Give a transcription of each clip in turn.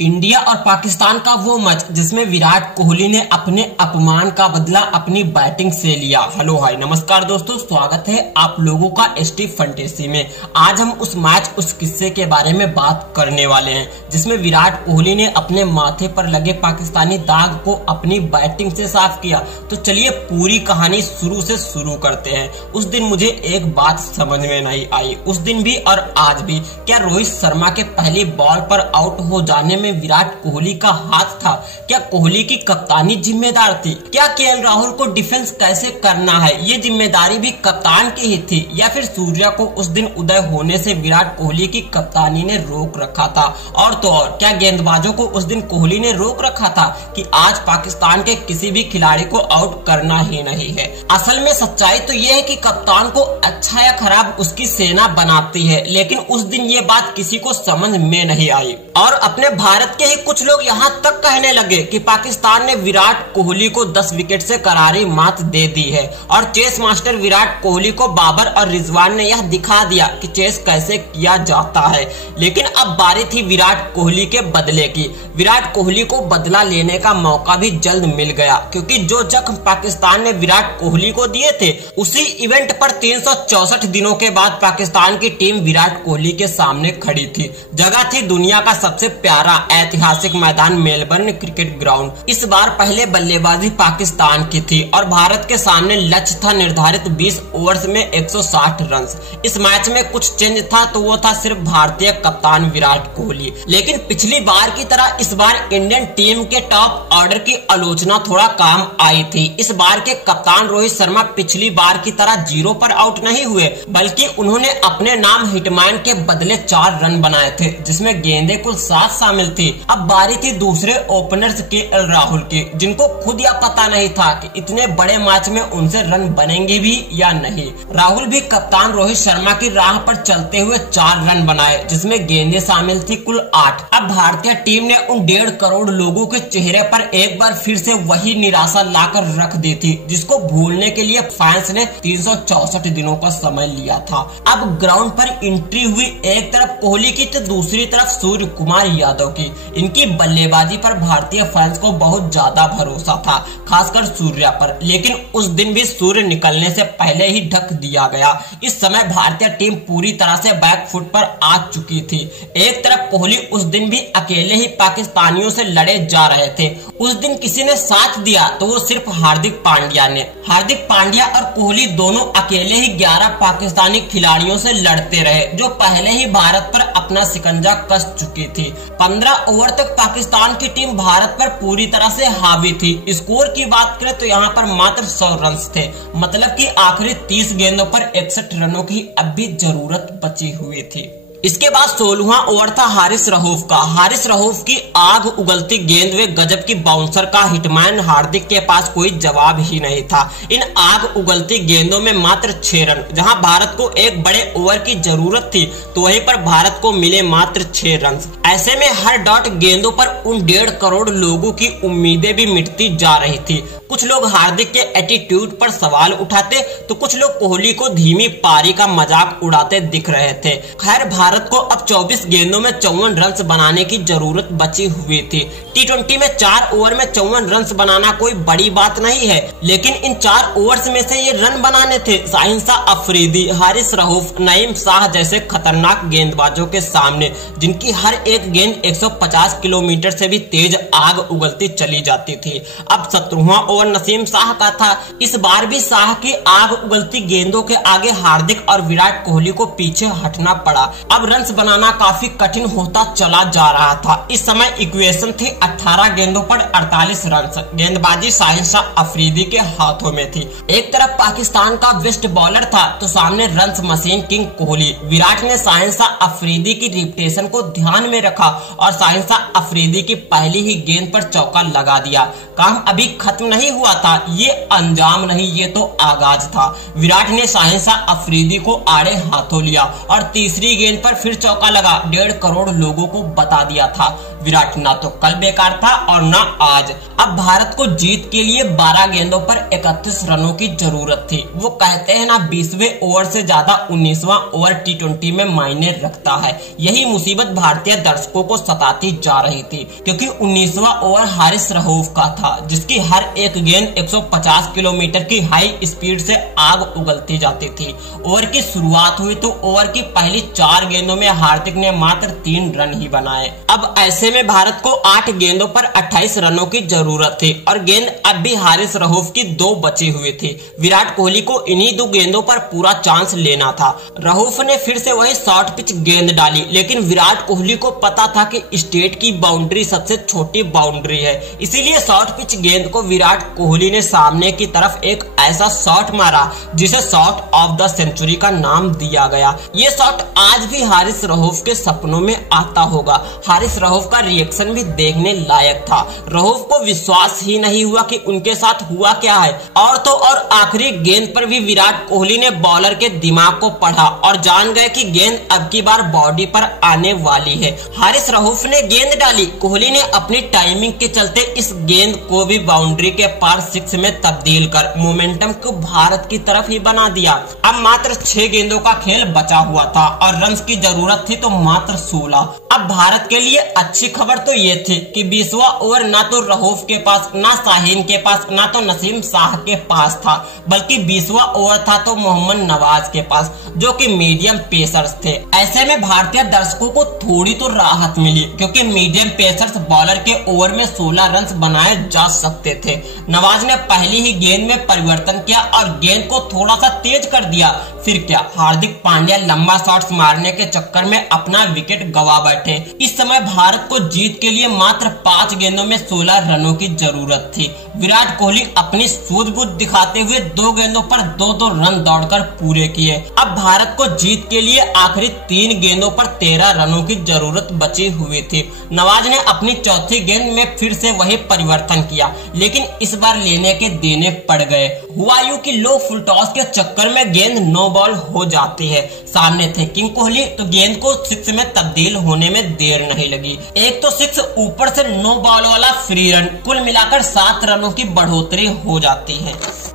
India और पाकिस्तान का वो मैच जिसमें विराट कोहली ने अपने अपमान का बदला अपनी बैटिंग से लिया। हेलो हाय नमस्कार दोस्तों, स्वागत है आप लोगों का एसटी फैंटेसी में। आज हम उस मैच उस किस्से के बारे में बात करने वाले हैं जिसमें विराट कोहली ने अपने माथे पर लगे पाकिस्तानी दाग को अपनी बैटिंग से साफ किया। तो चलिए पूरी कहानी शुरू से शुरू करते हैं। उस दिन मुझे एक बात समझ में नहीं आई, उस दिन भी और आज भी। क्या रोहित शर्मा के पहली बॉल पर आउट हो जाने में विराट कोहली का हाथ था? क्या कोहली की कप्तानी जिम्मेदार थी? क्या केएल राहुल को डिफेंस कैसे करना है ये जिम्मेदारी भी कप्तान की ही थी? या फिर सूर्या को उस दिन उदय होने से विराट कोहली की कप्तानी ने रोक रखा था? और तो और क्या गेंदबाजों को उस दिन कोहली ने रोक रखा था कि आज पाकिस्तान के किसी भी खिलाड़ी को आउट करना ही नहीं है? असल में सच्चाई तो यह है कि कप्तान को अच्छा या खराब उसकी सेना बनाती है, लेकिन उस दिन ये बात किसी को समझ में नहीं आई। और अपने भारत के ही कुछ लोग यहाँ तक कहने लगे कि पाकिस्तान ने विराट कोहली को 10 विकेट से करारी मात दे दी है और चेस मास्टर विराट कोहली को बाबर और रिजवान ने यह दिखा दिया कि चेस कैसे किया जाता है। लेकिन अब बारी थी विराट कोहली के बदले की। विराट कोहली को बदला लेने का मौका भी जल्द मिल गया, क्योंकि जो जख्म पाकिस्तान ने विराट कोहली को दिए थे उसी इवेंट पर 364 दिनों के बाद पाकिस्तान की टीम विराट कोहली के सामने खड़ी थी। जगह थी दुनिया का सबसे प्यारा ऐतिहासिक मैदान मेलबर्न क्रिकेट ग्राउंड। इस बार पहले बल्लेबाजी पाकिस्तान की थी और भारत के सामने लक्ष्य था निर्धारित 20 ओवर्स में 160 रन। इस मैच में कुछ चेंज था, तो वो था सिर्फ भारतीय कप्तान विराट कोहली। लेकिन पिछली बार की तरह इस बार इंडियन टीम के टॉप ऑर्डर की आलोचना थोड़ा काम आई थी। इस बार के कप्तान रोहित शर्मा पिछली बार की तरह 0 पर आउट नहीं हुए, बल्कि उन्होंने अपने नाम हिटमैन के बदले 4 रन बनाए थे, जिसमें गेंदें कुल 7 शामिल थी। अब बारी थी दूसरे ओपनर्स केएल राहुल की, जिनको खुद यह पता नहीं था कि इतने बड़े मैच में उनसे रन बनेंगे भी या नहीं। राहुल भी कप्तान रोहित शर्मा की राह पर चलते हुए 4 रन बनाए, जिसमें गेंदें शामिल थी कुल 8। अब भारतीय टीम ने उन 1.5 करोड़ लोगों के चेहरे पर एक बार फिर से वही निराशा लाकर रख दी थी, जिसको भूलने के लिए फैंस ने 364 दिनों का समय लिया था। अब ग्राउंड पर एंट्री हुई एक तरफ कोहली की तो दूसरी तरफ सूर्य कुमार यादव की। इनकी बल्लेबाजी पर भारतीय फैंस को बहुत ज्यादा भरोसा था, खासकर सूर्या पर। लेकिन उस दिन भी सूर्य निकलने से पहले ही ढक दिया गया। इस समय भारतीय टीम पूरी तरह से बैक फुट पर आ चुकी थी। एक तरफ कोहली उस दिन भी अकेले ही पाकिस्तानियों से लड़े जा रहे थे। उस दिन किसी ने साथ दिया तो वो सिर्फ हार्दिक पांड्या ने। हार्दिक पांड्या और कोहली दोनों अकेले ही 11 पाकिस्तानी खिलाड़ियों से लड़ते रहे, जो पहले ही भारत पर अपना शिकंजा कस चुकी थी। 15 ओवर तक पाकिस्तान की टीम भारत पर पूरी तरह से हावी थी। स्कोर की बात करें तो यहाँ पर मात्र 100 रन थे, मतलब कि आखिरी 30 गेंदों पर 61 रनों की अब भी जरूरत बची हुई थी। इसके बाद 16वां ओवर था हारिस रऊफ का। हारिस रऊफ की आग उगलती गेंद व गजब की बाउंसर का हिटमैन हार्दिक के पास कोई जवाब ही नहीं था। इन आग उगलती गेंदों में मात्र 6 रन। जहां भारत को एक बड़े ओवर की जरूरत थी, तो वहीं पर भारत को मिले मात्र 6 रन। ऐसे में हर डॉट गेंदों पर उन 1.5 करोड़ लोगों की उम्मीदें भी मिटती जा रही थी। कुछ लोग हार्दिक के एटीट्यूड पर सवाल उठाते, तो कुछ लोग कोहली को धीमी पारी का मजाक उड़ाते दिख रहे थे। खैर भारत को अब 24 गेंदों में 54 रन बनाने की जरूरत बची हुई थी। टी20 में 4 ओवर में 54 रन बनाना कोई बड़ी बात नहीं है, लेकिन इन 4 ओवर्स में से ये रन बनाने थे शाहीन शाह अफरीदी, हारिस रऊफ, नईम शाह जैसे खतरनाक गेंदबाजों के सामने, जिनकी हर एक गेंद 150 किलोमीटर से भी तेज आग उगलती चली जाती थी। अब 17वां ओवर नसीम शाह का था। इस बार भी शाह की आग उगलती गेंदों के आगे हार्दिक और विराट कोहली को पीछे हटना पड़ा। अब रन्स बनाना काफी कठिन होता चला जा रहा था। इस समय इक्वेशन थी 18 गेंदों पर 48 रन। गेंदबाजी शाहीन शाह अफरीदी के हाथों में थी। एक तरफ पाकिस्तान का बेस्ट बॉलर था, तो सामने runs machine king Kohli. Virat ने शाहीन शाह अफरीदी की रिपुटेशन को ध्यान में रखा और शाहीन शाह अफरीदी की पहली ही गेंद पर चौका लगा दिया। काम अभी खत्म नहीं हुआ था, ये अंजाम नहीं, ये तो आगाज था। विराट ने शाहीन शाह अफरीदी को आड़े हाथों लिया और तीसरी गेंद पर फिर चौका लगा 1.5 करोड़ लोगों को बता दिया था। विराट ना तो कल बेकार था और ना आज। अब भारत को जीत के लिए 12 गेंदों पर 31 रनों की जरूरत थी। वो कहते हैं ना 20वें ओवर से ज्यादा 19वां ओवर T20 में मायने रखता है। यही मुसीबत भारतीय दर्शकों को सताती जा रही थी, क्योंकि 19वां ओवर हारिस रऊफ का था, जिसकी हर एक गेंद 150 किलोमीटर की हाई स्पीड से आग उगलती जाती थी। ओवर की शुरुआत हुई तो ओवर की पहली 4 गेंदों में हार्दिक ने मात्र 3 रन ही बनाए। अब ऐसे में भारत को 8 गेंदों पर 28 रनों की जरूरत थी और गेंद अब भी हारिस रऊफ की 2 बची हुई थी। विराट कोहली को इन्हीं 2 गेंदों पर पूरा चांस लेना था। रऊफ ने फिर से वही शॉर्ट पिच गेंद डाली, लेकिन विराट कोहली को पता था कि स्टेट की बाउंड्री सबसे छोटी बाउंड्री है, इसीलिए शॉर्ट पिच गेंद को विराट कोहली ने सामने की तरफ एक ऐसा शॉट मारा जिसे शॉट ऑफ द सेंचुरी का नाम दिया गया। ये शॉट आज भी हारिस रऊफ के सपनों में आता होगा। हारिस रऊफ का रिएक्शन भी देखने लायक था। रऊफ को विश्वास ही नहीं हुआ कि उनके साथ हुआ क्या है। और तो और आखिरी गेंद पर भी विराट कोहली ने बॉलर के दिमाग को पढ़ा और जान गए कि गेंद अब की बार बॉडी पर आने वाली है। हारिस रऊफ ने गेंद डाली। कोहली ने अपनी टाइमिंग के चलते इस गेंद को भी बाउंड्री के पार 6 में तब्दील कर मोमेंटम को भारत की तरफ ही बना दिया। अब मात्र 6 गेंदों का खेल बचा हुआ था और रन्स की जरूरत थी तो मात्र 16। अब भारत के लिए अच्छी खबर तो ये थी कि 20वां ओवर ना तो रऊफ के पास, ना शाहीन के पास, ना तो नसीम शाह के पास था, बल्कि 20वां ओवर था तो मोहम्मद नवाज के पास, जो कि मीडियम पेसर्स थे। ऐसे में भारतीय दर्शकों को थोड़ी तो राहत मिली, क्योंकि मीडियम पेसर्स बॉलर के ओवर में 16 रन बनाए जा सकते थे। नवाज ने पहली ही गेंद में परिवर्तन किया और गेंद को थोड़ा सा तेज कर दिया। फिर क्या, हार्दिक पांड्या लंबा शॉट्स मारने के चक्कर में अपना विकेट गवा बैठे। इस समय भारत को जीत के लिए मात्र 5 गेंदों में 16 रनों की जरूरत थी। विराट कोहली अपनी सूझबूझ दिखाते हुए 2 गेंदों पर 2-2 रन दौड़कर पूरे किए। अब भारत को जीत के लिए आखिरी 3 गेंदों पर 13 रनों की जरूरत बची हुई थी। नवाज ने अपनी चौथी गेंद में फिर से वही परिवर्तन किया, लेकिन इस बार लेने के देने पड़ गए। हुआ यूं कि लो फुल टॉस के चक्कर में गेंद नो बॉल हो जाती है। सामने थे किंग कोहली, तो गेंद को 6 में तब्दील होने में देर नहीं लगी। एक तो 6 ऊपर से नो बॉल वाला फ्री रन, कुल मिलाकर 7 रनों की बढ़ोतरी हो जाती है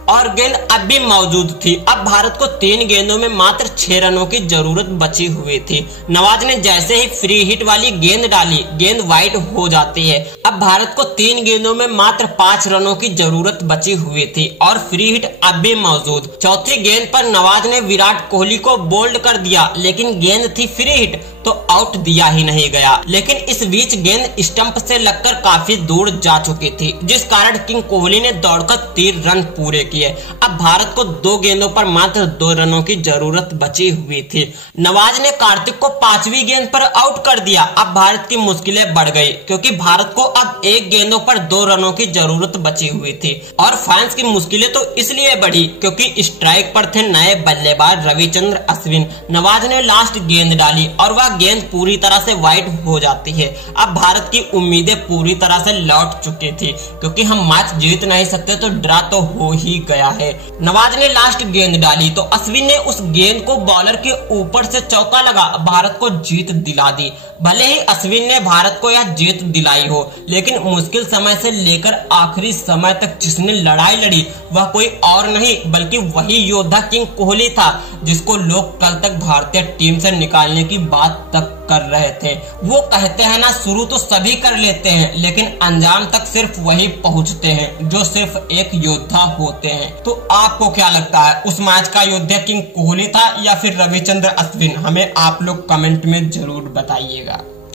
और गेंद अब भी मौजूद थी। अब भारत को 3 गेंदों में मात्र 6 रनों की जरूरत बची हुई थी। नवाज ने जैसे ही फ्री हिट वाली गेंद डाली, गेंद वाइड हो जाती है। अब भारत को 3 गेंदों में मात्र 5 रनों की जरूरत बची हुई थी और फ्री हिट अब भी मौजूद। चौथी गेंद पर नवाज ने विराट कोहली को बोल्ड कर दिया, लेकिन गेंद थी फ्री हिट तो आउट दिया ही नहीं गया। लेकिन इस बीच गेंद स्टंप से लगकर काफी दूर जा चुकी थी, जिस कारण किंग कोहली ने दौड़कर 3 रन पूरे किए। अब भारत को 2 गेंदों पर मात्र 2 रनों की जरूरत बची हुई थी। नवाज ने कार्तिक को 5वीं गेंद पर आउट कर दिया। अब भारत की मुश्किलें बढ़ गई, क्योंकि भारत को अब 1 गेंदों पर 2 रनों की जरूरत बची हुई थी। और फैंस की मुश्किलें तो इसलिए बढ़ी क्योंकि स्ट्राइक पर थे नए बल्लेबाज रविचंद्र अश्विन। नवाज ने लास्ट गेंद डाली और वह गेंद पूरी तरह से वाइड हो जाती है। अब भारत की उम्मीदें पूरी तरह से लौट चुकी थी, क्योंकि हम मैच जीत नहीं सकते तो ड्रा तो हो ही गया है। नवाज ने लास्ट गेंद डाली तो अश्विन ने उस गेंद को बॉलर के ऊपर से चौका लगा भारत को जीत दिला दी। भले ही अश्विन ने भारत को यह जीत दिलाई हो, लेकिन मुश्किल समय से लेकर आखिरी समय तक जिसने लड़ाई लड़ी वह कोई और नहीं बल्कि वही योद्धा किंग कोहली था, जिसको लोग कल तक भारतीय टीम से निकालने की बात तक कर रहे थे। वो कहते हैं ना, शुरू तो सभी कर लेते हैं, लेकिन अंजाम तक सिर्फ वही पहुंचते हैं जो सिर्फ एक योद्धा होते हैं। तो आपको क्या लगता है, उस मैच का योद्धा किंग कोहली था या फिर रविचंद्र अश्विन? हमें आप लोग कमेंट में जरूर बताइएगा।